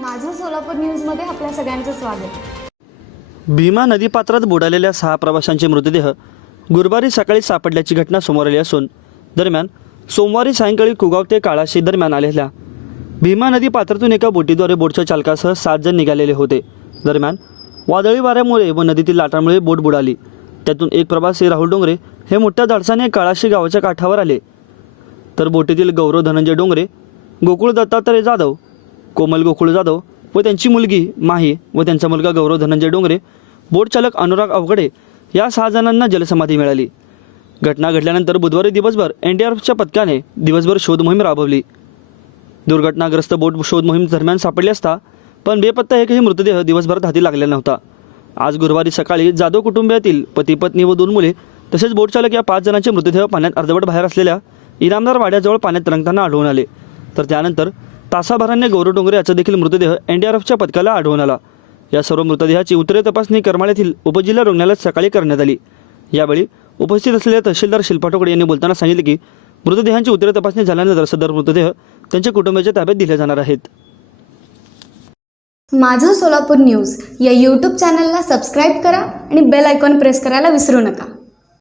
माझं सोलापूर न्यूजमध्ये आपल्या सगळ्यांचं स्वागत. भीमा नदीपात्रात बुडालेल्या सहा प्रवाशांचे मृतदेह गुरुवारी सकाळी सापडल्याची घटना समोर आली असून दरम्यान सोमवारी सायंकाळी कुगाव ते काळाशी दरम्यान आलेल्या भीमा नदी पात्रातून एका बोटीद्वारे बोटच्या चालकासह सात जण निघालेले होते. दरम्यान वादळी वाऱ्यामुळे व नदीतील लाटांमुळे बोट बुडाली. त्यातून एक प्रवासी राहुल डोंगरे हे मोठ्या धाडसाने काळाशी गावाच्या काठावर आले. तर बोटीतील गौरव धनंजय डोंगरे गोकुळ दत्तात्रय जाधव कोमल गोकुळ जाधव व त्यांची मुलगी माही व त्यांचा मुलगा गौरव धनंजय डोंगरे बोटचालक अनुराग अवघडे या सहा जणांना जलसमाधी मिळाली. घटना घडल्यानंतर बुधवारी दिवसभर एन डी पथकाने दिवसभर शोध मोहीम राबवली. दुर्घटनाग्रस्त बोट शोध मोहीम दरम्यान सापडली असता पण बेपत्ता एकही मृतदेह दिवसभरात हाती लागलेला नव्हता. आज गुरुवारी सकाळी जाधव कुटुंबियातील पती पत्नी व दोन मुले तसेच बोटचालक या पाच जणांचे मृतदेह पाण्यात अर्धवट बाहेर असलेल्या इनामदार वाड्याजवळ पाण्यात तरंगताना आढळून आले. तर त्यानंतर तासाभराने गौरव डोंगरे याचा देखील मृतदेह एन डी आर एफच्या पथकाला आढळून आला. या सर्व मृतदेहाची उत्तरे तपासणी करमाळ्यातील उपजिल्हा रुग्णालयात सकाळी करण्यात आली. यावेळी उपस्थित असलेल्या तहसीलदार शिल्पा टोकडे यांनी बोलताना सांगितले की मृतदेहांची उत्तरे तपासणी झाल्यानंतर सदर मृतदेह त्यांच्या कुटुंबाच्या ताब्यात दिले जाणार आहेत. माझं सोलापूर न्यूज या यूट्यूब चॅनलला सबस्क्राईब करा आणि बेल आयकॉन प्रेस करायला विसरू नका.